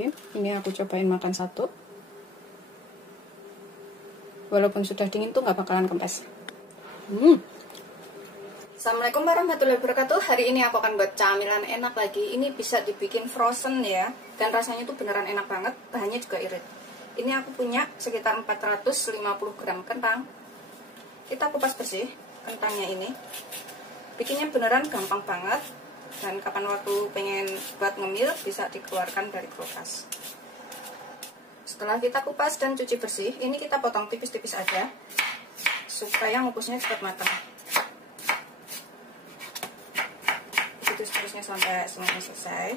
lagi. Ini aku cobain makan satu. Walaupun sudah dingin tuh nggak bakalan kempes. Assalamualaikum warahmatullahi wabarakatuh. Hari ini aku akan buat camilan enak lagi. Ini bisa dibikin frozen ya. Dan rasanya tuh beneran enak banget. Bahannya juga irit. Ini aku punya sekitar 450 gram kentang. Kita kupas bersih kentangnya ini. Bikinnya beneran gampang banget. Dan kapan waktu pengen buat ngemil bisa dikeluarkan dari kulkas. Setelah kita kupas dan cuci bersih, ini kita potong tipis-tipis aja supaya ngupusnya cepat matang. Begitu seterusnya sampai semuanya selesai.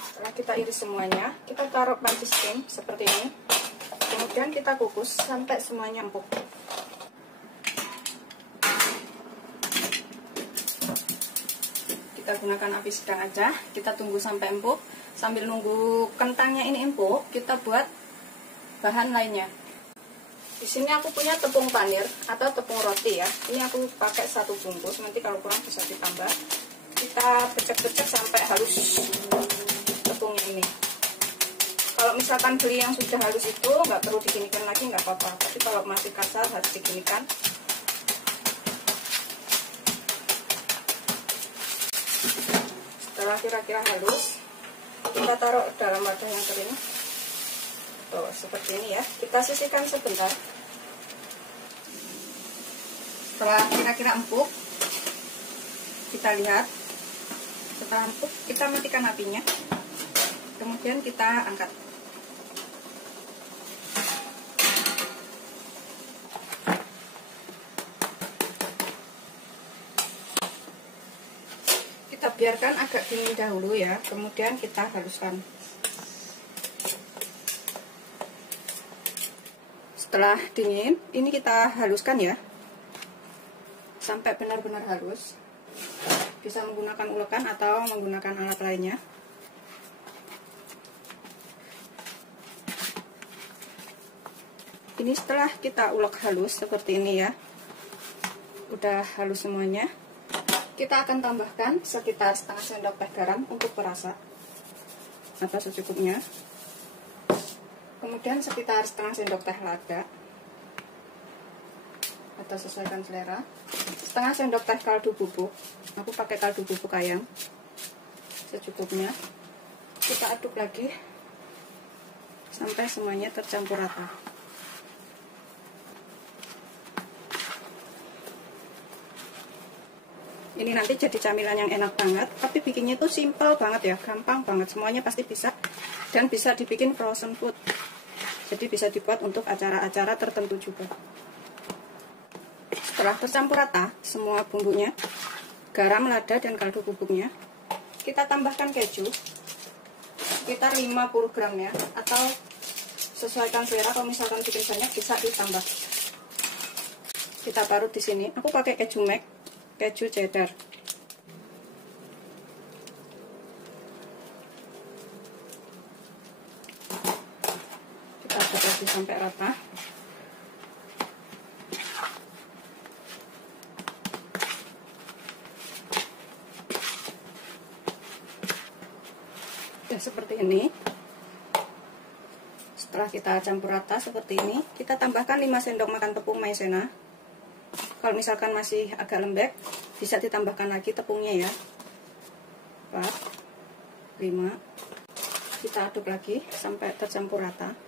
Setelah kita iris semuanya, kita taruh panci steam seperti ini. Kemudian kita kukus sampai semuanya empuk. Kita gunakan api sedang aja, kita tunggu sampai empuk. Sambil nunggu kentangnya ini empuk, kita buat bahan lainnya. Di sini aku punya tepung panir atau tepung roti ya. Ini aku pakai 1 bungkus, nanti kalau kurang bisa ditambah. Kita pecek-pecek sampai halus tepungnya ini. Kalau misalkan beli yang sudah halus itu nggak perlu diginikan lagi, nggak apa-apa. Tapi kalau masih kasar harus diginikan. Setelah kira-kira halus, kita taruh dalam wadah yang kering. Tuh, seperti ini ya. Kita sisihkan sebentar. Setelah kira-kira empuk, kita lihat. Setelah empuk, kita matikan apinya. Kemudian kita angkat. Kita biarkan agak dingin dahulu ya. Kemudian kita haluskan. Setelah dingin, ini kita haluskan ya, sampai benar-benar halus. Bisa menggunakan ulekan atau menggunakan alat lainnya. Ini setelah kita ulek halus seperti ini ya, udah halus semuanya. Kita akan tambahkan sekitar setengah sendok teh garam untuk perasa atau secukupnya. Kemudian sekitar setengah sendok teh lada atau sesuaikan selera. Setengah sendok teh kaldu bubuk. Aku pakai kaldu bubuk ayam secukupnya. Kita aduk lagi sampai semuanya tercampur rata. Ini nanti jadi camilan yang enak banget. Tapi bikinnya tuh simple banget ya, gampang banget. Semuanya pasti bisa. Dan bisa dibikin frozen food. Jadi bisa dibuat untuk acara-acara tertentu juga. Setelah tercampur rata semua bumbunya, garam, lada, dan kaldu bubuknya, kita tambahkan keju sekitar 50 gram ya, atau sesuaikan selera. Kalau misalkan bikin banyak bisa ditambah. Kita taruh di sini. Aku pakai keju Mac, keju cheddar. Sampai rata. Ya seperti ini. Setelah kita campur rata seperti ini, kita tambahkan 5 sendok makan tepung maizena. Kalau misalkan masih agak lembek, bisa ditambahkan lagi tepungnya ya. 4, 5. Kita aduk lagi sampai tercampur rata.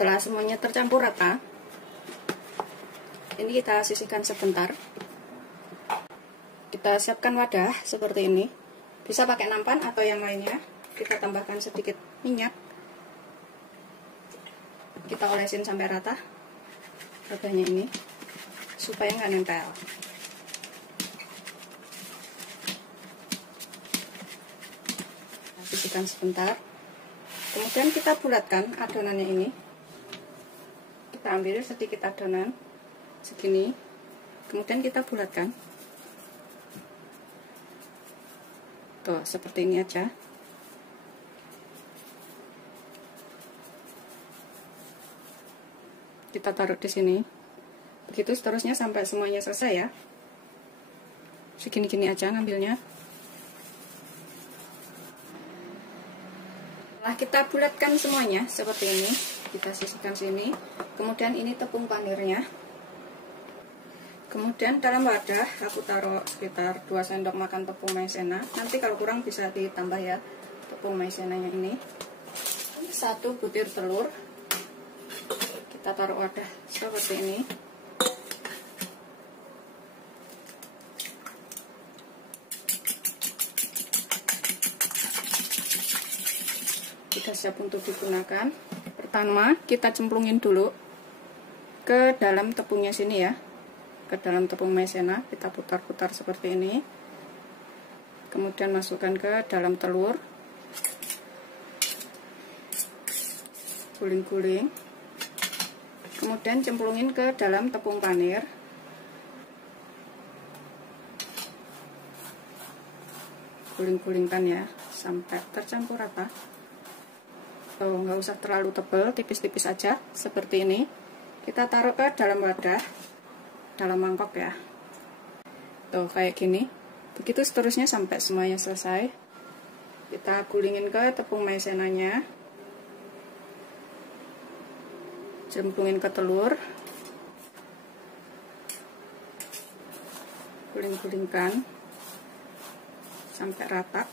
Setelah semuanya tercampur rata, ini kita sisihkan sebentar. Kita siapkan wadah seperti ini. Bisa pakai nampan atau yang lainnya. Kita tambahkan sedikit minyak. Kita olesin sampai rata wadahnya ini, supaya nggak nempel. Sisihkan sebentar. Kemudian kita bulatkan adonannya ini. Kita ambil sedikit adonan segini, kemudian kita bulatkan. Tuh, seperti ini aja. Kita taruh di sini. Begitu seterusnya sampai semuanya selesai ya. Segini-gini aja ngambilnya. Setelah kita bulatkan semuanya seperti ini, kita sisihkan sini. Kemudian ini tepung panirnya. Kemudian dalam wadah aku taruh sekitar 2 sendok makan tepung maizena. Nanti kalau kurang bisa ditambah ya tepung maizenanya ini. 1 butir telur. Kita taruh wadah seperti ini. Sudah siap untuk digunakan. Pertama kita cemplungin dulu ke dalam tepungnya sini ya, ke dalam tepung maizena. Kita putar-putar seperti ini. Kemudian masukkan ke dalam telur, guling-guling. Kemudian cemplungin ke dalam tepung panir. Guling-gulingkan ya sampai tercampur rata. Nggak usah terlalu tebal, tipis-tipis aja seperti ini. Kita taruh ke dalam wadah, dalam mangkok ya. Tuh kayak gini. Begitu seterusnya sampai semuanya selesai. Kita gulingin ke tepung maizenanya, cemplungin ke telur, guling-gulingkan sampai rata.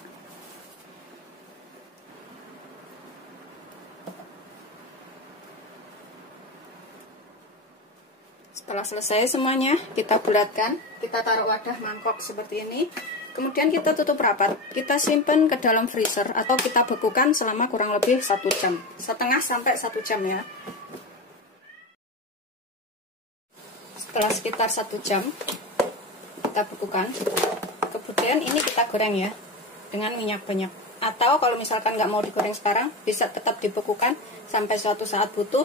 Setelah selesai semuanya, kita bulatkan, kita taruh wadah mangkok seperti ini. Kemudian kita tutup rapat, kita simpan ke dalam freezer atau kita bekukan selama kurang lebih 1 jam, setengah sampai 1 jam ya. Setelah sekitar 1 jam, kita bekukan. Kemudian ini kita goreng ya, dengan minyak banyak. Atau kalau misalkan nggak mau digoreng sekarang, bisa tetap dibekukan sampai suatu saat butuh,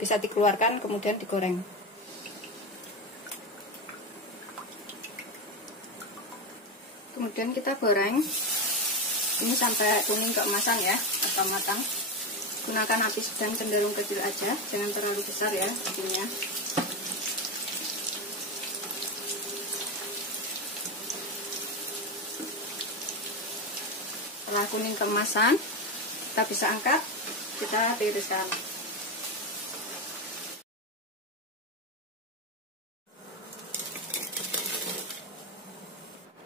bisa dikeluarkan kemudian digoreng. Kemudian kita goreng ini sampai kuning keemasan ya, atau matang. Gunakan api sedang cenderung kecil aja, jangan terlalu besar ya apinya. Setelah kuning keemasan, kita bisa angkat, kita tiriskan.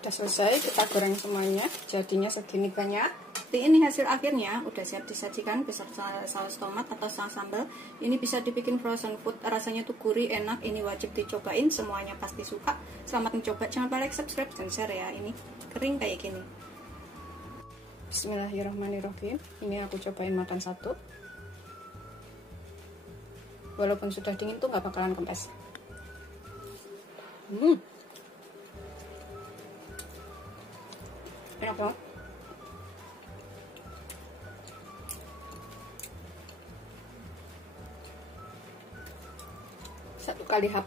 Udah selesai, kita goreng semuanya, jadinya segini banyak. Ini hasil akhirnya, udah siap disajikan beserta saus tomat atau saus sambal. Ini bisa dibikin frozen food, rasanya tuh gurih, enak, ini wajib dicobain, semuanya pasti suka. Selamat mencoba, jangan lupa like, subscribe, dan share ya. Ini kering kayak gini. Bismillahirrahmanirrahim. Ini aku cobain makan satu. Walaupun sudah dingin tuh nggak bakalan kempes. Enak banget. Satu kali hap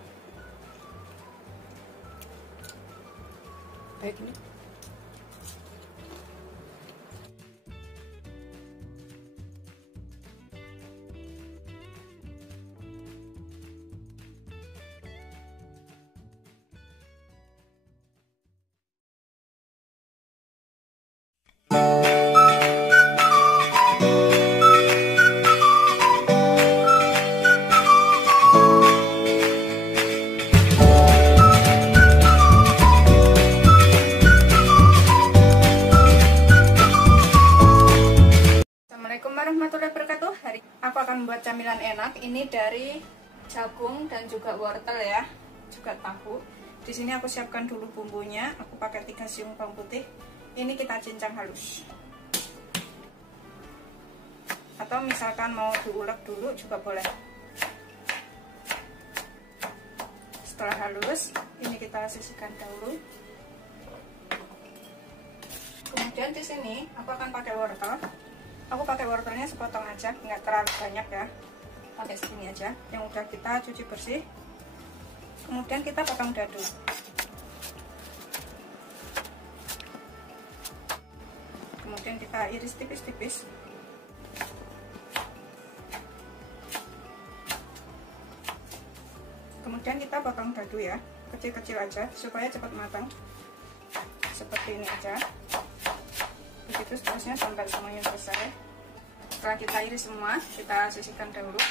kayak gini. Warahmatullahi wabarakatuh. Hari aku akan membuat camilan enak. Ini dari jagung dan juga wortel ya, juga tahu. Di sini aku siapkan dulu bumbunya. Aku pakai 3 siung bawang putih. Ini kita cincang halus. Atau misalkan mau diulek dulu juga boleh. Setelah halus, ini kita sisihkan dahulu. Kemudian di sini aku akan pakai wortel. Aku pakai wortelnya sepotong aja, nggak terlalu banyak ya, pakai segini aja, yang udah kita cuci bersih. Kemudian kita potong dadu. Kemudian kita iris tipis-tipis. Kemudian Kemudian kita potong dadu ya, kecil-kecil aja supaya cepat matang. Seperti ini aja. Begitu seterusnya sampai semuanya selesai. Setelah kita iris semua, kita sisihkan dahulu.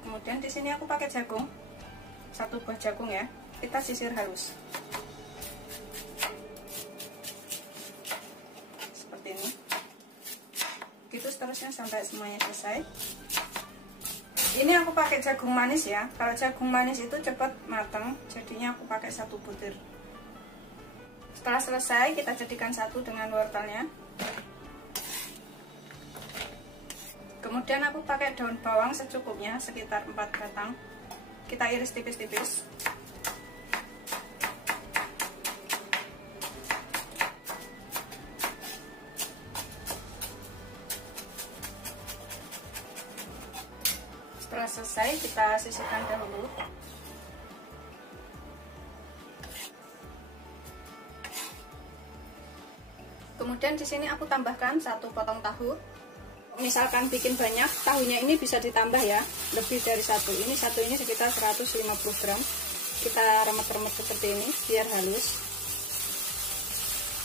Kemudian di sini aku pakai jagung, 1 buah jagung ya. Kita sisir halus. Seperti ini. Gitu seterusnya sampai semuanya selesai. Ini aku pakai jagung manis ya. Kalau jagung manis itu cepat matang, jadinya aku pakai 1 butir. Setelah selesai, kita jadikan satu dengan wortelnya. Kemudian aku pakai daun bawang secukupnya, sekitar 4 batang. Kita iris tipis-tipis. Setelah selesai, kita sisihkan dahulu. Kemudian di sini aku tambahkan 1 potong tahu. Misalkan bikin banyak, tahunya ini bisa ditambah ya, lebih dari 1. Ini satu ini sekitar 150 gram. Kita remet-remet seperti ini biar halus.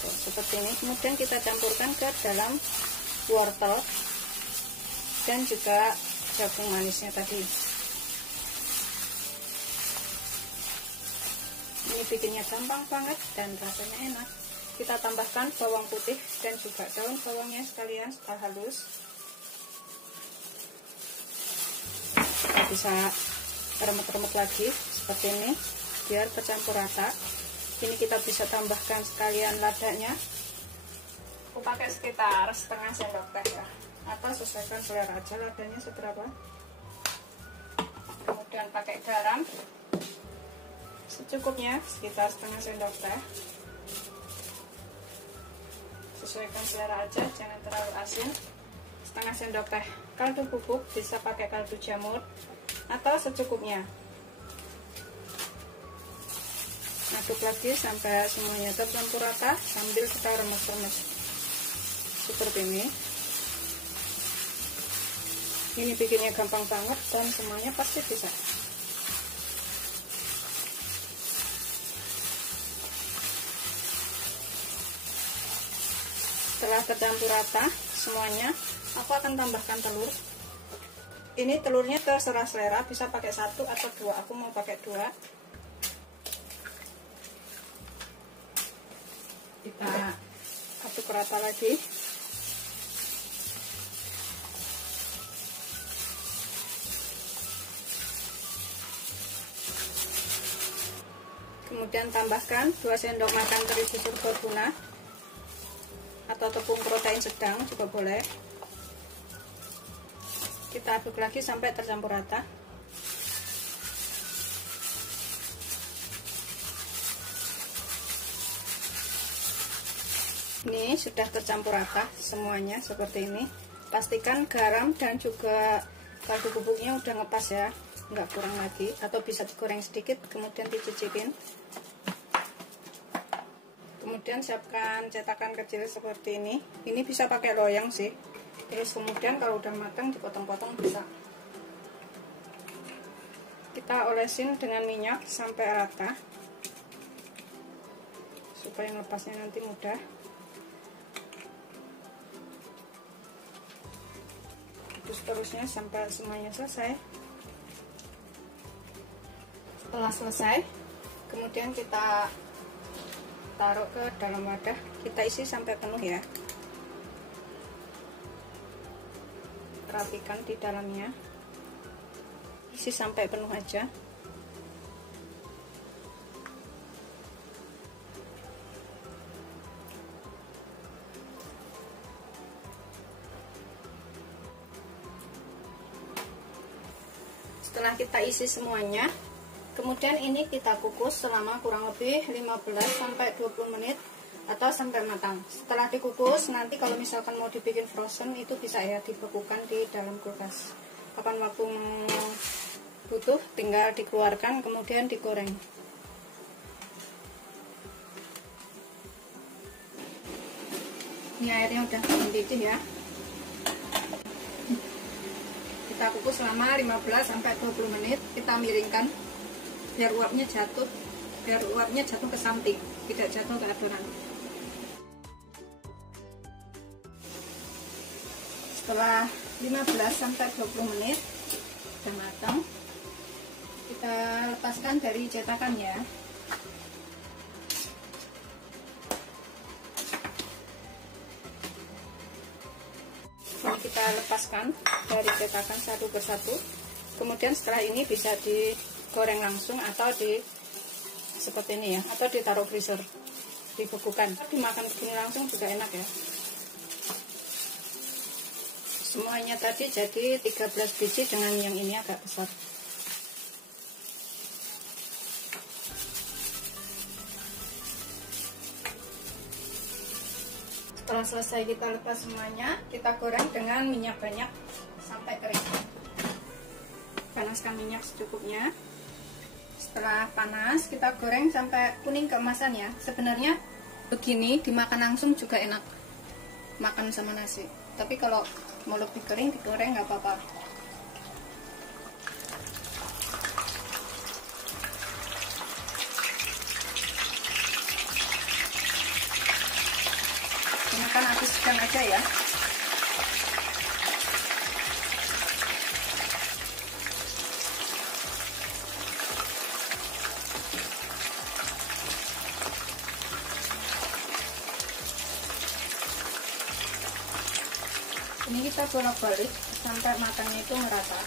Tuh, seperti ini. Kemudian kita campurkan ke dalam wortel dan juga jagung manisnya tadi. Ini bikinnya gampang banget dan rasanya enak. Kita tambahkan bawang putih dan juga daun bawangnya sekalian setelah halus. Kita bisa remet-remet lagi seperti ini biar tercampur rata. Ini kita bisa tambahkan sekalian ladanya. Aku pakai sekitar setengah sendok teh ya, atau sesuaikan selera aja ladanya seberapa. Kemudian pakai garam secukupnya, sekitar setengah sendok teh. Sesuaikan selera aja, jangan terlalu asin. Setengah sendok teh kaldu bubuk, bisa pakai kaldu jamur atau secukupnya. Aduk lagi sampai semuanya tercampur rata sambil kita remes-remes seperti ini. Ini bikinnya gampang banget dan semuanya pasti bisa. Setelah tercampur rata semuanya, aku akan tambahkan telur. Ini telurnya terserah selera, bisa pakai 1 atau 2. Aku mau pakai 2. Kita aduk rata lagi. Kemudian tambahkan 2 sendok makan terigu serbaguna atau tepung protein sedang juga boleh. Kita aduk lagi sampai tercampur rata. Ini sudah tercampur rata semuanya seperti ini. Pastikan garam dan juga kaldu bubuknya udah ngepas ya, nggak kurang lagi, atau bisa digoreng sedikit kemudian dicicipin. Kemudian siapkan cetakan kecil seperti ini. Ini bisa pakai loyang sih. Terus kemudian kalau udah matang dipotong-potong bisa. Kita olesin dengan minyak sampai rata supaya ngepasnya nanti mudah. Terus terusnya sampai semuanya selesai. Setelah selesai, kemudian kita taruh ke dalam wadah. Kita isi sampai penuh ya. Rapikan di dalamnya. Isi sampai penuh aja. Setelah kita isi semuanya, kemudian ini kita kukus selama kurang lebih 15-20 menit atau sampai matang. Setelah dikukus, nanti kalau misalkan mau dibikin frozen itu bisa ya dibekukan di dalam kulkas. Kapan waktu butuh tinggal dikeluarkan kemudian digoreng. Ini airnya udah mendidih ya. Kita kukus selama 15-20 menit. Kita miringkan biar uapnya jatuh ke samping, tidak jatuh ke adonan. Setelah 15-20 menit sudah matang, kita lepaskan dari cetakan ya. Ini kita lepaskan dari cetakan satu persatu. Kemudian setelah ini bisa digoreng langsung atau seperti ini ya, atau ditaruh freezer, dibekukan. Dimakan begini langsung juga enak ya. Semuanya tadi jadi 13 biji dengan yang ini agak besar. Setelah selesai kita lepas semuanya, kita goreng dengan minyak banyak sampai kering. Panaskan minyak secukupnya. Setelah panas, kita goreng sampai kuning keemasan ya. Sebenarnya begini dimakan langsung juga enak, makan sama nasi. Tapi kalau mau lebih kering digoreng nggak apa-apa. Makan api sedang aja ya. Ini kita bolak-balik sampai matangnya itu merata.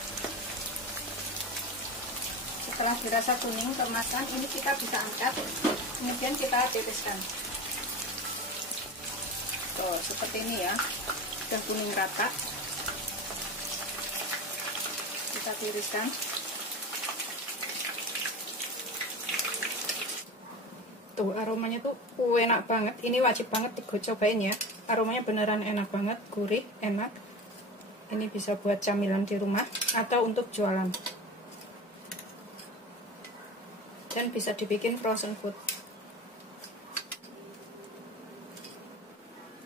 Setelah dirasa kuning keemasan, ini kita bisa angkat, kemudian kita tiriskan. Tuh, seperti ini ya, sudah kuning rata. Kita tiriskan. Tuh, aromanya tuh enak banget. Ini wajib banget cobain ya. Aromanya beneran enak banget, gurih, enak. Ini bisa buat camilan di rumah atau untuk jualan. Dan bisa dibikin frozen food.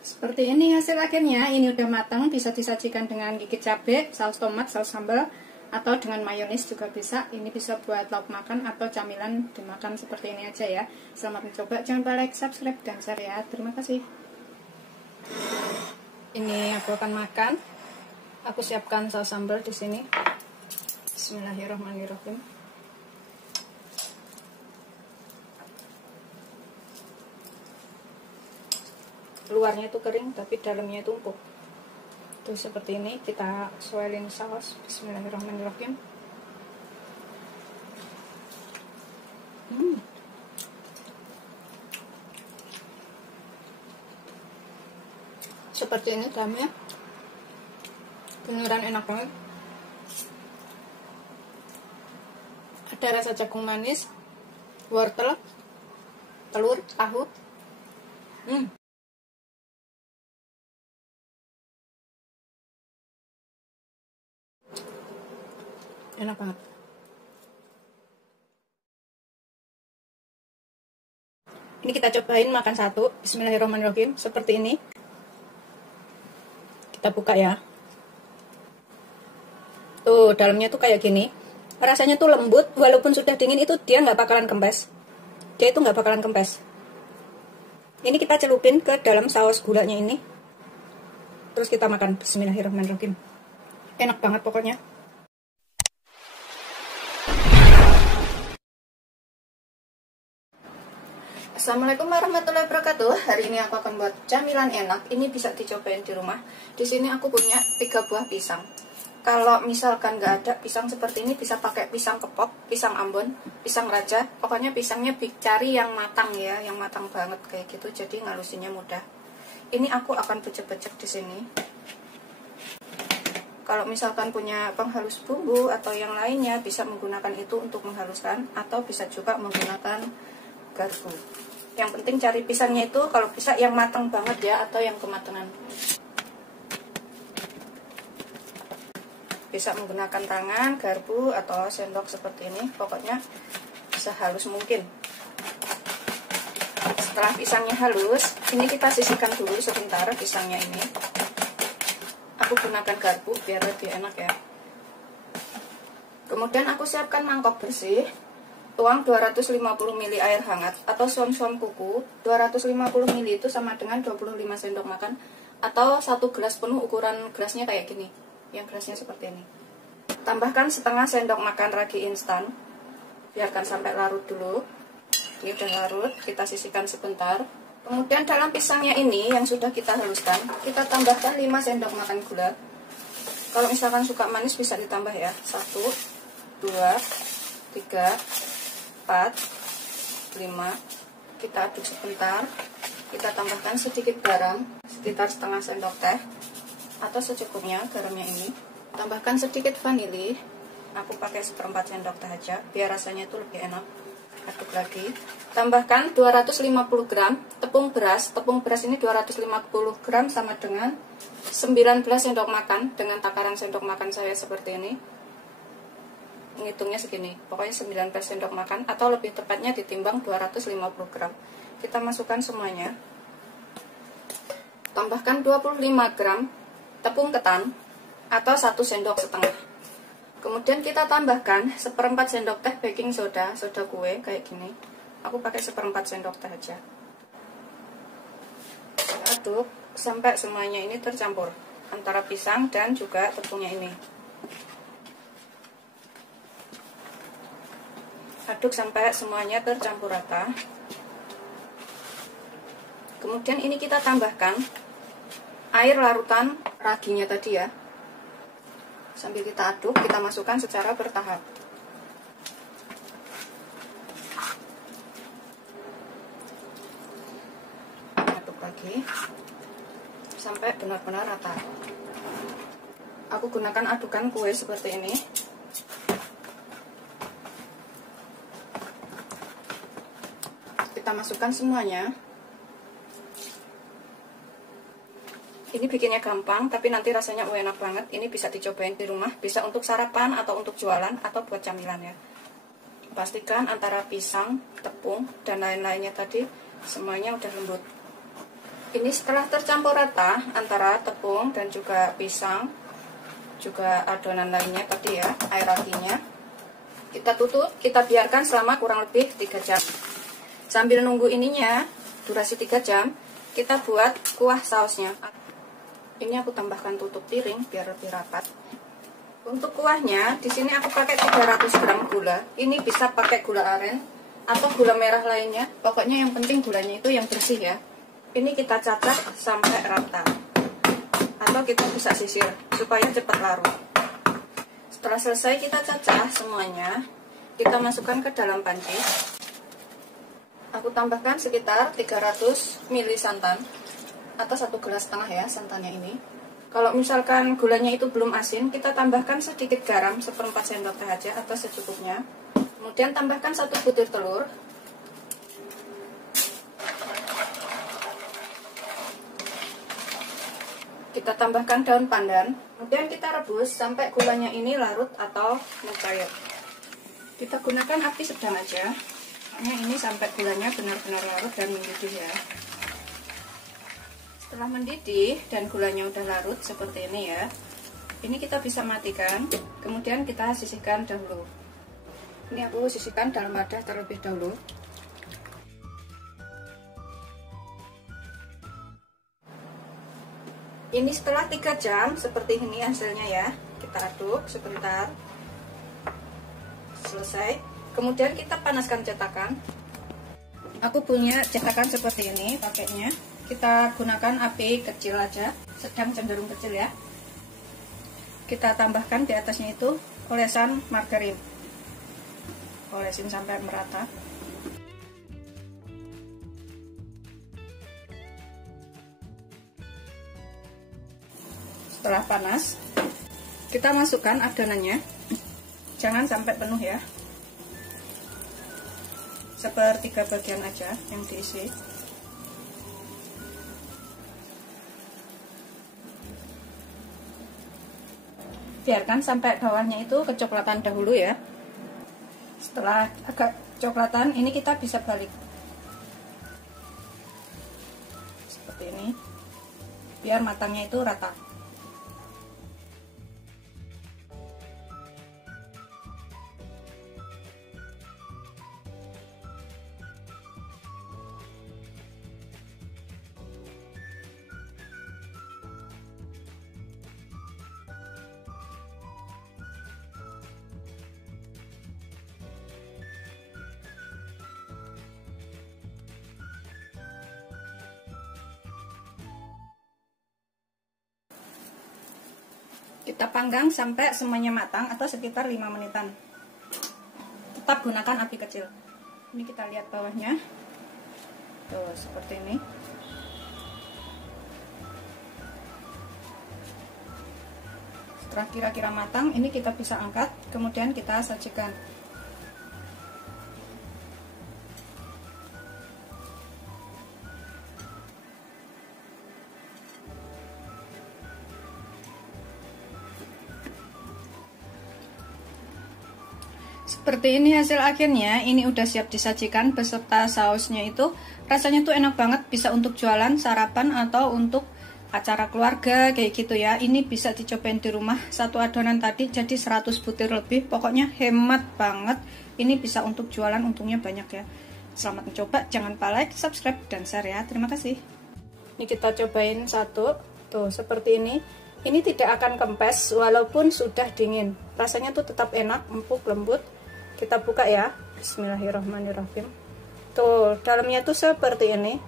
Seperti ini hasil akhirnya. Ini udah matang, bisa disajikan dengan gigit cabai, saus tomat, saus sambal, atau dengan mayonis juga bisa. Ini bisa buat lauk makan atau camilan dimakan seperti ini aja ya. Selamat mencoba, jangan lupa like, subscribe, dan share ya. Terima kasih. Ini aku akan makan. Aku siapkan saus sambal di sini. Bismillahirrahmanirrahim. Luarnya itu kering, tapi dalamnya itu empuk. Tuh seperti ini, kita swirlin saus. Bismillahirrahmanirrahim. Seperti ini dalamnya, beneran enak banget. Ada rasa jagung manis, wortel, telur, tahu. Enak banget. Ini kita cobain makan satu. Bismillahirrahmanirrahim. Seperti ini. Kita buka ya. Tuh, dalamnya tuh kayak gini. Rasanya tuh lembut. Walaupun sudah dingin itu dia nggak bakalan kempes. Dia itu nggak bakalan kempes. Ini kita celupin ke dalam saus gulanya ini. Terus kita makan. Bismillahirrahmanirrahim. Enak banget pokoknya. Assalamualaikum warahmatullahi wabarakatuh. Hari ini aku akan buat camilan enak. Ini bisa dicobain di rumah. Di sini aku punya 3 buah pisang. Kalau misalkan nggak ada pisang seperti ini, bisa pakai pisang kepok, pisang ambon, pisang raja. Pokoknya pisangnya cari yang matang ya, yang matang banget kayak gitu. Jadi ngalusinnya mudah. Ini aku akan becek-becek di sini. Kalau misalkan punya penghalus bumbu atau yang lainnya, bisa menggunakan itu untuk menghaluskan, atau bisa juga menggunakan garpu. Yang penting cari pisangnya itu kalau bisa yang matang banget ya, atau yang kematangan. Bisa menggunakan tangan, garpu, atau sendok seperti ini. Pokoknya bisa halus mungkin. Setelah pisangnya halus, ini kita sisihkan dulu sebentar pisangnya ini. Aku gunakan garpu biar lebih enak ya. Kemudian aku siapkan mangkok bersih, tuang 250 ml air hangat atau suam-suam kuku. 250 ml itu sama dengan 25 sendok makan atau 1 gelas penuh, ukuran gelasnya kayak gini. Yang gelasnya seperti ini. Tambahkan setengah sendok makan ragi instan. Biarkan sampai larut dulu. Ini udah larut, kita sisihkan sebentar. Kemudian dalam pisangnya ini yang sudah kita haluskan, kita tambahkan 5 sendok makan gula. Kalau misalkan suka manis bisa ditambah ya. 1, 2, 3, 4, 5. Kita aduk sebentar. Kita tambahkan sedikit garam, sekitar setengah sendok teh atau secukupnya garamnya ini. Tambahkan sedikit vanili. Aku pakai 1/4 sendok teh aja biar rasanya itu lebih enak. Aduk lagi. Tambahkan 250 gram tepung beras. Tepung beras ini 250 gram sama dengan 19 sendok makan. Dengan takaran sendok makan saya seperti ini. Ngitungnya segini, pokoknya 19 sendok makan atau lebih tepatnya ditimbang 250 gram. Kita masukkan semuanya. Tambahkan 25 gram tepung ketan atau 1 sendok setengah. Kemudian kita tambahkan 1/4 sendok teh baking soda, soda kue kayak gini. Aku pakai 1/4 sendok teh aja. Aduk sampai semuanya ini tercampur antara pisang dan juga tepungnya ini. Aduk sampai semuanya tercampur rata. Kemudian ini kita tambahkan air larutan raginya tadi ya. Sambil kita aduk, kita masukkan secara bertahap. Aduk lagi sampai benar-benar rata. Aku gunakan adukan kue seperti ini. Kita masukkan semuanya. Ini bikinnya gampang, tapi nanti rasanya enak banget. Ini bisa dicobain di rumah, bisa untuk sarapan atau untuk jualan atau buat camilan ya. Pastikan antara pisang, tepung, dan lain-lainnya tadi semuanya udah lembut. Ini setelah tercampur rata antara tepung dan juga pisang, juga adonan lainnya tadi ya, air raginya. Kita tutup, kita biarkan selama kurang lebih 3 jam. Sambil nunggu ininya, durasi 3 jam, kita buat kuah sausnya. Ini aku tambahkan tutup piring biar lebih rapat. Untuk kuahnya, di sini aku pakai 300 gram gula. Ini bisa pakai gula aren atau gula merah lainnya. Pokoknya yang penting gulanya itu yang bersih ya. Ini kita cacah sampai rata. Atau kita bisa sisir supaya cepat larut. Setelah selesai kita cacah semuanya, kita masukkan ke dalam panci. Aku tambahkan sekitar 300 ml santan atau 1,5 gelas ya santannya ini. Kalau misalkan gulanya itu belum asin, kita tambahkan sedikit garam 1/4 sendok teh aja atau secukupnya. Kemudian tambahkan 1 butir telur. Kita tambahkan daun pandan. Kemudian kita rebus sampai gulanya ini larut atau mencair. Kita gunakan api sedang aja. Ini sampai gulanya benar-benar larut dan mendidih ya. Setelah mendidih dan gulanya udah larut seperti ini ya, ini kita bisa matikan. Kemudian kita sisihkan dahulu. Ini aku sisihkan dalam wadah terlebih dahulu. Ini setelah 3 jam seperti ini hasilnya ya. Kita aduk sebentar. Selesai. Kemudian kita panaskan cetakan. Aku punya cetakan seperti ini pakainya. Kita gunakan api kecil aja, sedang cenderung kecil ya. Kita tambahkan di atasnya itu olesan margarin. Olesin sampai merata. Setelah panas, kita masukkan adonannya. Jangan sampai penuh ya. 1/3 bagian aja yang diisi. Biarkan sampai bawahnya itu kecoklatan dahulu ya. Setelah agak coklatan, ini kita bisa balik seperti ini biar matangnya itu rata. Kita panggang sampai semuanya matang atau sekitar 5 menitan. Tetap gunakan api kecil. Ini kita lihat bawahnya. Tuh, seperti ini. Setelah kira-kira matang, ini kita bisa angkat, kemudian kita sajikan. Seperti ini hasil akhirnya. Ini udah siap disajikan beserta sausnya itu. Rasanya tuh enak banget, bisa untuk jualan, sarapan, atau untuk acara keluarga kayak gitu ya. Ini bisa dicobain di rumah. Satu adonan tadi jadi 100 butir lebih. Pokoknya hemat banget. Ini bisa untuk jualan, untungnya banyak ya. Selamat mencoba, jangan lupa like, subscribe, dan share ya. Terima kasih. Ini kita cobain satu. Tuh, seperti ini. Ini tidak akan kempes walaupun sudah dingin. Rasanya tuh tetap enak, empuk, lembut. Kita buka ya. Bismillahirrahmanirrahim. Tuh, dalamnya tuh seperti ini.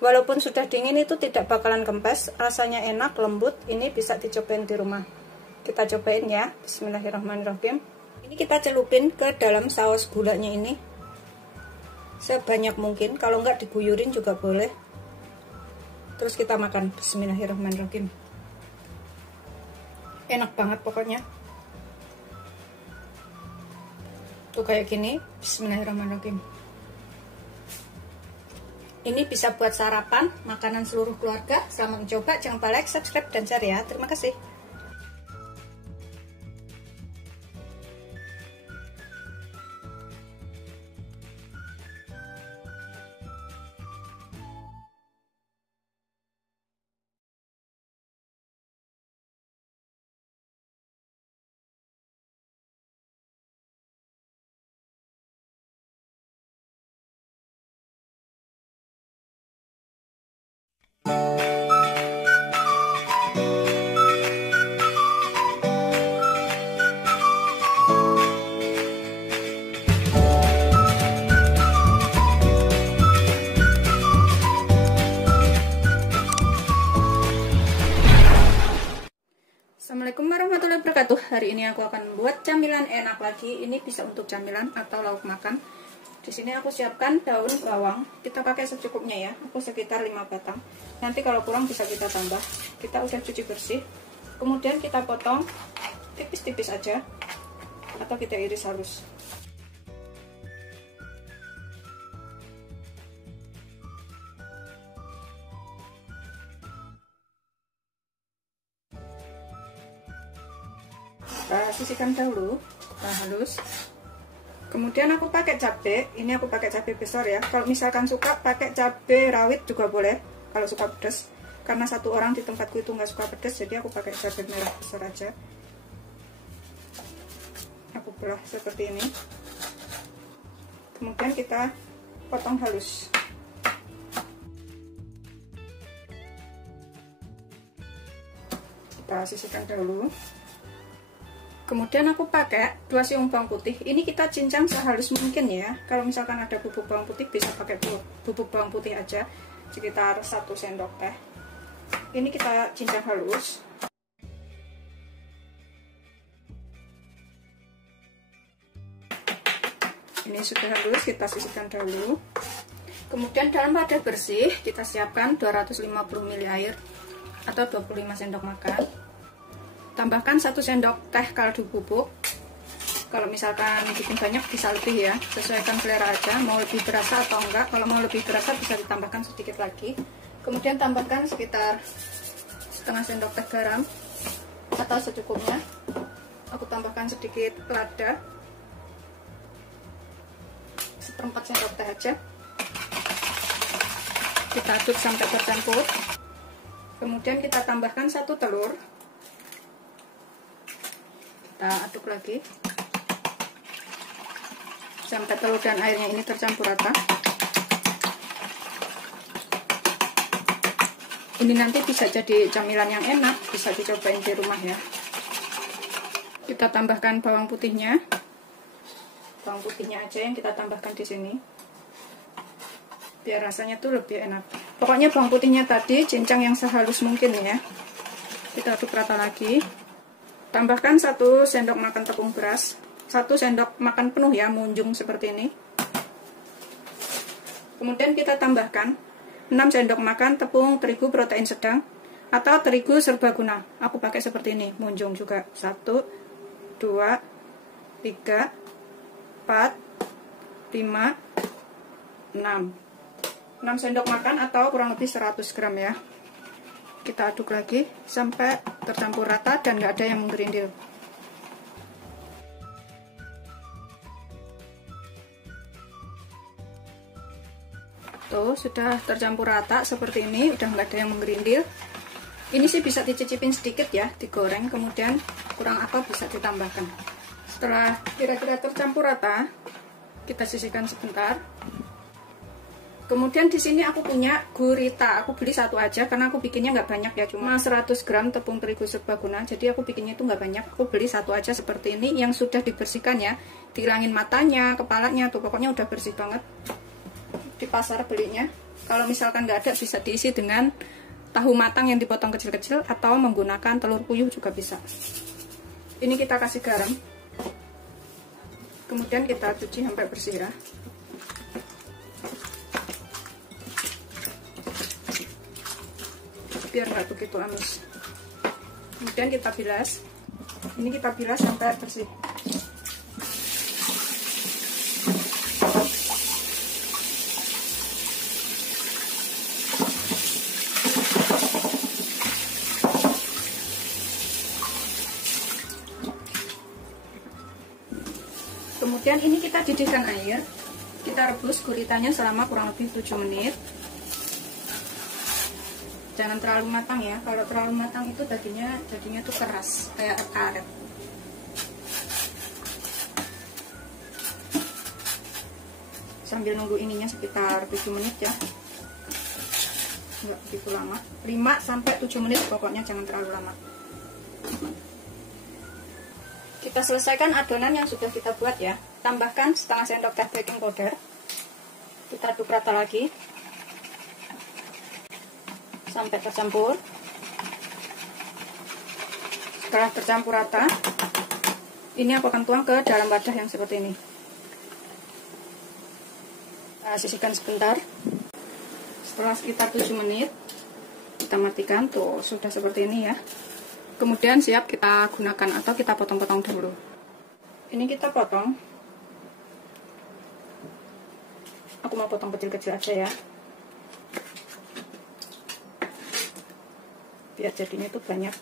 Walaupun sudah dingin itu tidak bakalan kempes. Rasanya enak, lembut. Ini bisa dicobain di rumah. Kita cobain ya. Bismillahirrahmanirrahim. Ini kita celupin ke dalam saus gulanya ini. Sebanyak mungkin. Kalau enggak diguyurin juga boleh. Terus kita makan. Bismillahirrahmanirrahim. Enak banget pokoknya. Tuh kayak gini. Bismillahirrahmanirrahim. Ini bisa buat sarapan, makanan seluruh keluarga. Selamat mencoba, jangan lupa like, subscribe, dan share ya. Terima kasih. Assalamualaikum warahmatullahi wabarakatuh. Hari ini aku akan membuat camilan enak lagi. Ini bisa untuk camilan atau lauk makan. Di sini aku siapkan daun bawang. Kita pakai secukupnya ya. Aku sekitar 5 batang. Nanti kalau kurang bisa kita tambah. Kita udah cuci bersih. Kemudian kita potong tipis-tipis aja. Atau kita iris halus. Sisihkan dahulu, halus. Kemudian aku pakai cabai. Ini aku pakai cabai besar ya. Kalau misalkan suka pakai cabai rawit juga boleh. Kalau suka pedas, karena satu orang di tempatku itu nggak suka pedas, jadi aku pakai cabai merah besar aja. Aku belah seperti ini. Kemudian kita potong halus. Kita sisihkan dahulu. Kemudian aku pakai 2 siung bawang putih. Ini kita cincang sehalus mungkin ya. Kalau misalkan ada bubuk bawang putih bisa pakai bubuk bawang putih aja. Sekitar 1 sendok teh. Ini kita cincang halus. Ini sudah halus, kita sisihkan dahulu. Kemudian dalam wadah bersih kita siapkan 250 ml air atau 25 sendok makan. Tambahkan 1 sendok teh kaldu bubuk. Kalau misalkan bikin banyak bisa lebih ya, sesuaikan selera aja, mau lebih berasa atau enggak. Kalau mau lebih berasa bisa ditambahkan sedikit lagi. Kemudian tambahkan sekitar setengah sendok teh garam atau secukupnya. Aku tambahkan sedikit lada, 1/4 sendok teh aja. Kita aduk sampai bercampur. Kemudian kita tambahkan 1 telur. Kita aduk lagi sampai telur dan airnya ini tercampur rata. Ini nanti bisa jadi camilan yang enak, bisa dicobain di rumah ya. Kita tambahkan bawang putihnya. Bawang putihnya aja yang kita tambahkan di sini. Biar rasanya tuh lebih enak. Pokoknya bawang putihnya tadi cincang yang sehalus mungkin ya. Kita aduk rata lagi. Tambahkan 1 sendok makan tepung beras, 1 sendok makan penuh ya, munjung seperti ini. Kemudian kita tambahkan 6 sendok makan tepung terigu protein sedang atau terigu serbaguna. Aku pakai seperti ini, munjung juga. 1, 2, 3, 4, 5, 6. 6 sendok makan atau kurang lebih 100 gram ya. Kita aduk lagi sampai tercampur rata dan nggak ada yang menggerindil. Tuh, sudah tercampur rata seperti ini, udah nggak ada yang menggerindil. Ini sih bisa dicicipin sedikit ya, digoreng, kemudian kurang apa bisa ditambahkan. Setelah kira-kira tercampur rata, kita sisihkan sebentar. Kemudian di sini aku punya gurita, aku beli 1 aja karena aku bikinnya nggak banyak ya, cuma 100 gram tepung terigu serbaguna, jadi aku bikinnya itu nggak banyak, aku beli 1 aja seperti ini yang sudah dibersihkan ya, dihilangin matanya, kepalanya, tuh pokoknya udah bersih banget. Di pasar belinya, kalau misalkan nggak ada bisa diisi dengan tahu matang yang dipotong kecil-kecil atau menggunakan telur puyuh juga bisa. Ini kita kasih garam, kemudian kita cuci sampai bersih ya. Biar nggak begitu amis. Kemudian kita bilas. Ini kita bilas sampai bersih. Kemudian ini kita didihkan air. Kita rebus guritanya selama kurang lebih 7 menit. Jangan terlalu matang ya, kalau terlalu matang itu dagingnya tuh keras kayak karet. Sambil nunggu ininya sekitar 7 menit ya, nggak begitu lama, 5-7 menit pokoknya, jangan terlalu lama. Kita selesaikan adonan yang sudah kita buat ya. Tambahkan setengah sendok teh baking powder, kita aduk rata lagi sampai tercampur. Setelah tercampur rata, ini aku akan tuang ke dalam wadah yang seperti ini. Nah, sisihkan sebentar. Setelah sekitar 7 menit, kita matikan. Tuh, sudah seperti ini ya. Kemudian siap kita gunakan atau kita potong-potong dulu. Ini kita potong. Aku mau potong kecil-kecil aja ya, biar jadinya itu banyak.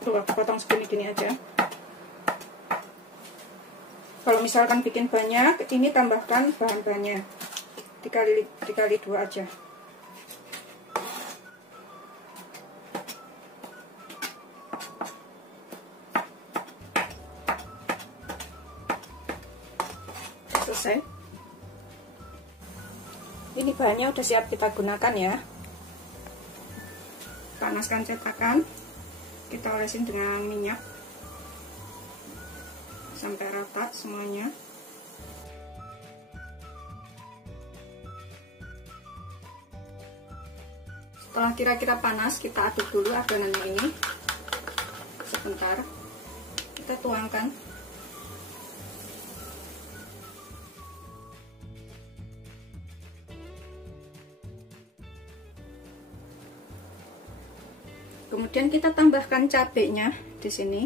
Tuh, aku potong segini-gini aja. Kalau misalkan bikin banyak, ini tambahkan bahan-bahannya dikali 2 aja. Selesai. Ini bahannya udah siap kita gunakan ya. Panaskan cetakan, kita olesin dengan minyak sampai rata semuanya. Setelah kira-kira panas, kita aduk dulu adonannya ini sebentar. Kita tuangkan. Kemudian kita tambahkan cabenya di sini.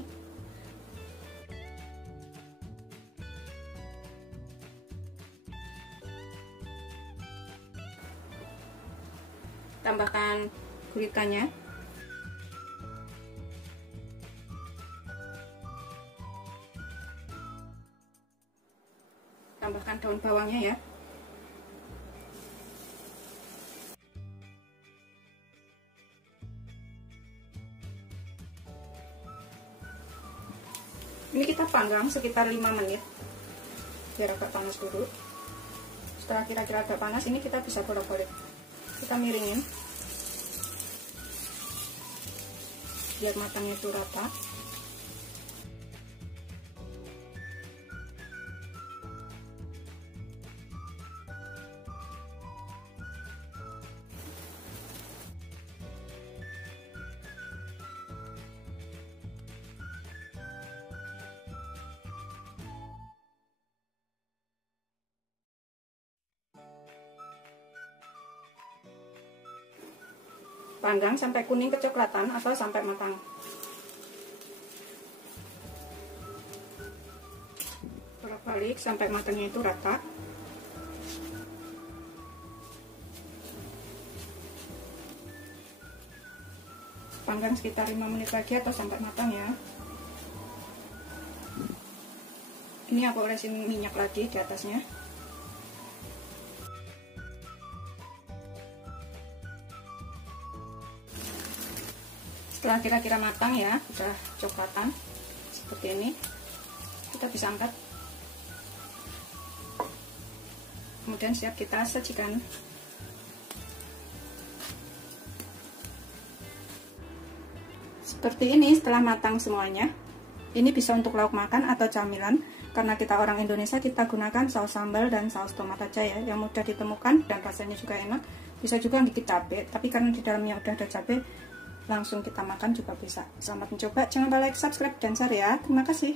Tambahkan guritanya. Tambahkan daun bawangnya ya. Ini kita panggang sekitar 5 menit biar agak panas dulu. Setelah kira-kira agak panas, ini kita bisa bolak-balik. Kita miringin biar matangnya itu rata. panggang sampai kuning kecoklatan atau sampai matang. Bolak-balik sampai matangnya itu rata. Panggang sekitar 5 menit lagi atau sampai matang ya. Ini aku olesin minyak lagi di atasnya. Setelah kira-kira matang ya, udah coklatan seperti ini, kita bisa angkat. Kemudian siap kita sajikan. Seperti ini setelah matang semuanya. Ini bisa untuk lauk makan atau camilan. Karena kita orang Indonesia, kita gunakan saus sambal dan saus tomat aja ya, yang mudah ditemukan dan rasanya juga enak. Bisa juga dikit cabai, tapi karena di dalamnya udah ada cabai, langsung kita makan juga bisa. Selamat mencoba, jangan lupa like, subscribe, dan share ya. Terima kasih.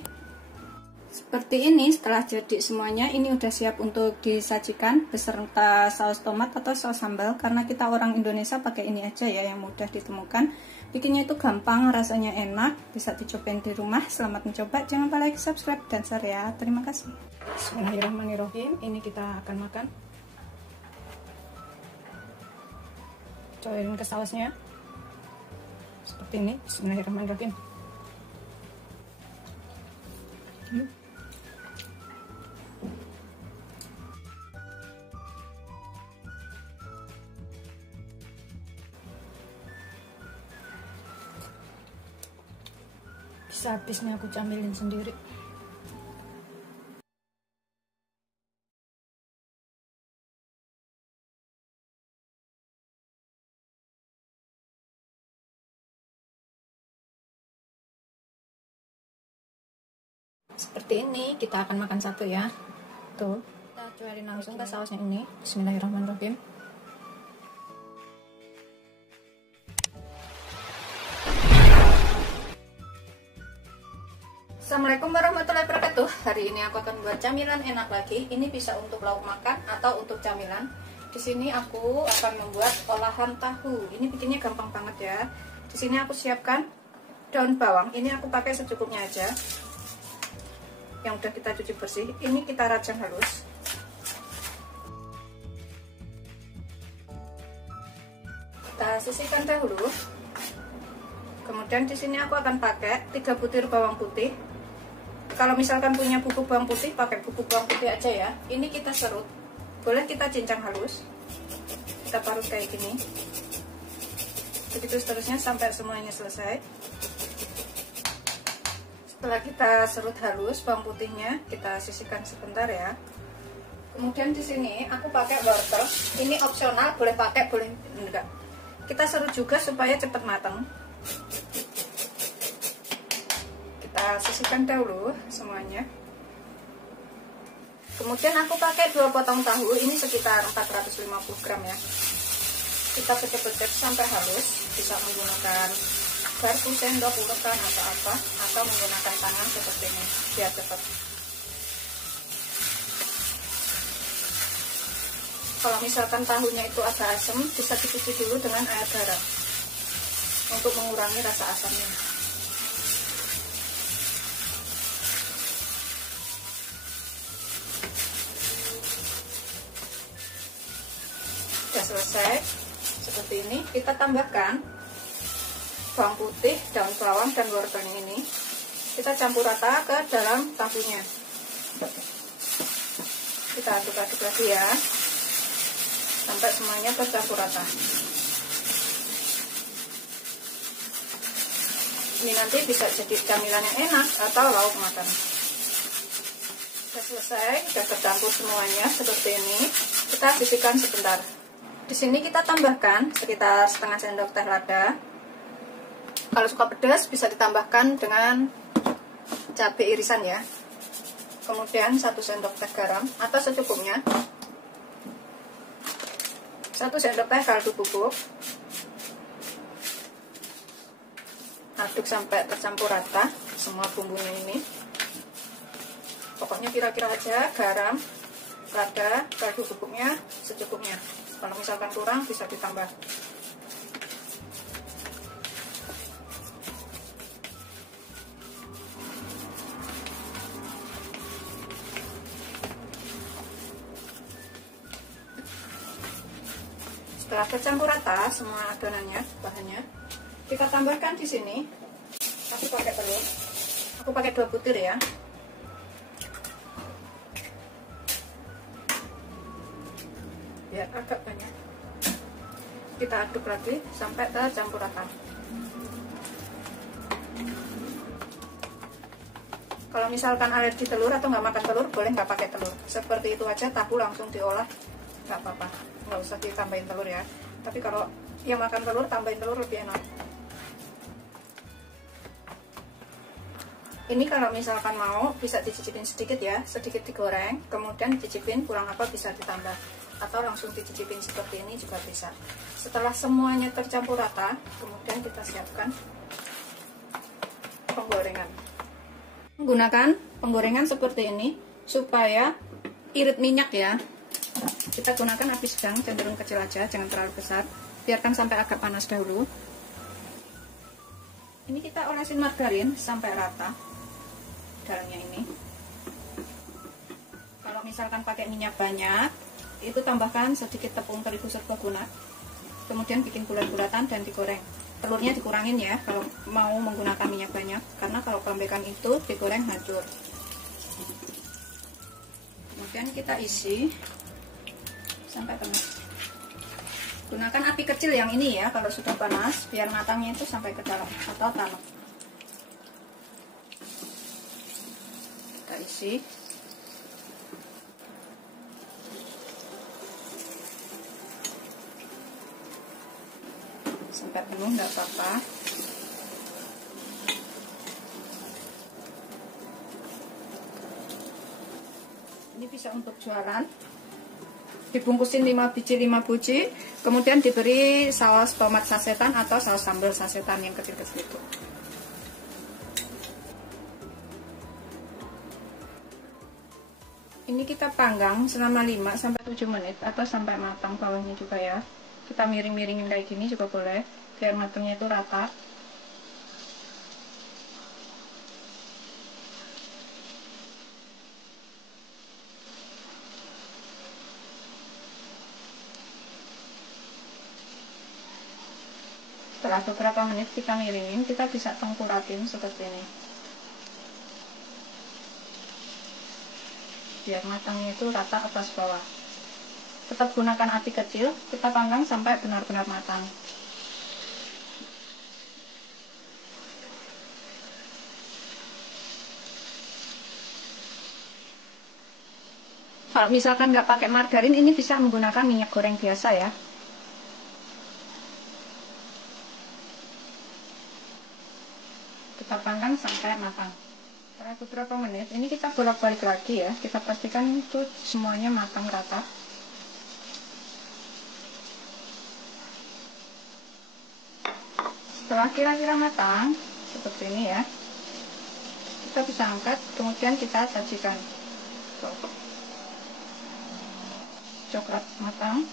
Seperti ini setelah jadi semuanya, ini udah siap untuk disajikan beserta saus tomat atau saus sambal. Karena kita orang Indonesia pakai ini aja ya, yang mudah ditemukan. Bikinnya itu gampang, rasanya enak, bisa dicobain di rumah. Selamat mencoba, jangan lupa like, subscribe, dan share ya. Terima kasih. Bismillahirrahmanirrahim. Ini kita akan makan. Cobain ke sausnya. Seperti ini. Bismillahirrahmanirrahim. Bisa habisnya aku camilin sendiri. Seperti ini, kita akan makan satu ya. Tuh, kita cuarin langsung ke sausnya ini. Bismillahirrahmanirrahim. Assalamualaikum warahmatullahi wabarakatuh. Hari ini aku akan buat camilan enak lagi. Ini bisa untuk lauk makan atau untuk camilan. Di sini aku akan membuat olahan tahu. Ini bikinnya gampang banget ya. Di sini aku siapkan daun bawang. Ini aku pakai secukupnya aja. Yang udah kita cuci bersih. Ini kita rajang halus. Kita sisihkan dahulu. Kemudian di sini aku akan pakai 3 butir bawang putih. Kalau misalkan punya bubuk bawang putih, pakai bubuk bawang putih aja ya. Ini kita serut. Boleh kita cincang halus. Kita parut kayak gini. Begitu seterusnya sampai semuanya selesai. Setelah kita serut halus bawang putihnya, kita sisihkan sebentar ya. Kemudian di sini aku pakai wortel. Ini opsional, boleh pakai, boleh enggak. Kita serut juga supaya cepat matang. Kita sisihkan dahulu semuanya. Kemudian aku pakai 2 potong tahu, ini sekitar 450 gram ya. Kita pecah-pecah sampai halus. Bisa menggunakan garpu, sendok, ulekan atau apa, atau menggunakan tangan seperti ini biar cepat. Kalau misalkan tahunya itu agak asam, bisa dicuci dulu dengan air garam untuk mengurangi rasa asamnya. Sudah selesai seperti ini, kita tambahkan bawang putih, daun bawang, dan wortelnya ini. Kita campur rata ke dalam tahunya. Kita aduk-aduk lagi ya, sampai semuanya tercampur rata. Ini nanti bisa jadi camilan yang enak atau lauk makan. Sudah selesai, sudah tercampur semuanya seperti ini. Kita sisihkan sebentar. Di sini kita tambahkan sekitar setengah sendok teh lada. Kalau suka pedas bisa ditambahkan dengan cabai irisan ya. Kemudian 1 sendok teh garam atau secukupnya. 1 sendok teh kaldu bubuk. Aduk sampai tercampur rata semua bumbunya ini. Pokoknya kira-kira aja, garam, lada, kaldu bubuknya secukupnya. Kalau misalkan kurang bisa ditambah. setelah tercampur rata semua adonannya, bahannya, kita tambahkan di sini. Aku pakai telur. Aku pakai 2 butir ya. Biar agak banyak. Kita aduk lagi sampai tercampur rata. Kalau misalkan alergi telur atau nggak makan telur, boleh nggak pakai telur. Seperti itu aja, tahu langsung diolah, nggak apa-apa. Nggak usah ditambahin telur ya. Tapi kalau yang makan telur, tambahin telur lebih enak. Ini kalau misalkan mau, bisa dicicipin sedikit ya, sedikit digoreng, kemudian dicicipin, kurang apa bisa ditambah. Atau langsung dicicipin seperti ini juga bisa. Setelah semuanya tercampur rata, kemudian kita siapkan penggorengan. Menggunakan penggorengan seperti ini supaya irit minyak ya. Kita gunakan api sedang, cenderung kecil aja, jangan terlalu besar. Biarkan sampai agak panas dahulu. Ini kita olesin margarin sampai rata dalamnya ini. Kalau misalkan pakai minyak banyak, itu tambahkan sedikit tepung terigu serbaguna. Kemudian bikin bulat-bulatan dan digoreng. Telurnya dikurangin ya kalau mau menggunakan minyak banyak, karena kalau pembekan itu digoreng hancur. Kemudian kita isi sampai panas. Gunakan api kecil yang ini ya kalau sudah panas, biar matangnya itu sampai ke dalam atau tanak. Kita isi. Sampai penuh, nggak apa-apa. Ini bisa untuk jualan. Dibungkusin 5 biji, kemudian diberi saus tomat sasetan atau saus sambal sasetan yang kecil-kecil itu. Ini kita panggang selama 5-7 menit atau sampai matang bawahnya juga ya. Kita miring-miringin kayak gini juga boleh, biar matangnya itu rata. Setelah beberapa menit kita miringin, kita bisa tengkurakin seperti ini. Biar matangnya itu rata atas bawah. Tetap gunakan api kecil, kita panggang sampai benar-benar matang. Kalau misalkan nggak pakai margarin, ini bisa menggunakan minyak goreng biasa ya. Kita panggang sampai matang. Setelah beberapa menit, ini kita bolak-balik lagi ya. Kita pastikan itu semuanya matang rata. Setelah kira-kira matang seperti ini ya, kita bisa angkat, kemudian kita sajikan. Coklat matang.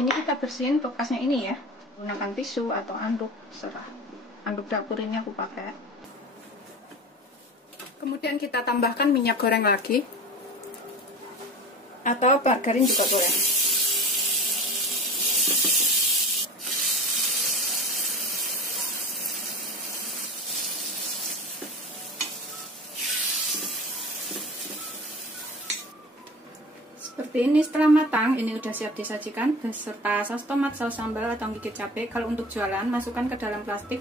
Ini kita bersihin bekasnya ini ya, gunakan tisu atau anduk, serah. Anduk dapur ini aku pakai. Kemudian kita tambahkan minyak goreng lagi, atau margarin juga boleh. Seperti ini setelah matang, ini udah siap disajikan beserta saus tomat, saus sambal atau gigit cabai. Kalau untuk jualan, masukkan ke dalam plastik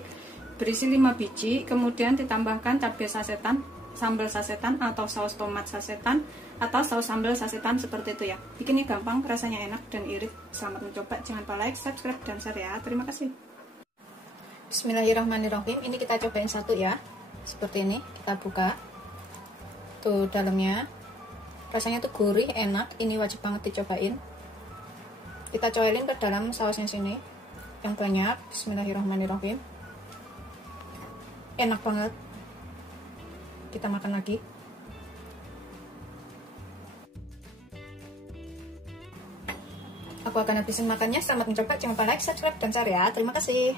berisi 5 biji, kemudian ditambahkan cabai sasetan, sambal sasetan atau saus tomat sasetan atau saus sambal sasetan seperti itu ya. Bikinnya gampang, rasanya enak dan irit. Selamat mencoba, jangan lupa like, subscribe, dan share ya. Terima kasih. Bismillahirrahmanirrahim. Ini kita cobain satu ya. Seperti ini, kita buka. Tuh dalamnya. Rasanya tuh gurih, enak. Ini wajib banget dicobain. Kita coelin ke dalam sausnya sini yang banyak. Bismillahirrahmanirrahim. Enak banget. Kita makan lagi. Aku akan habisin makannya. Selamat mencoba. Jangan lupa like, subscribe, dan share ya. Terima kasih.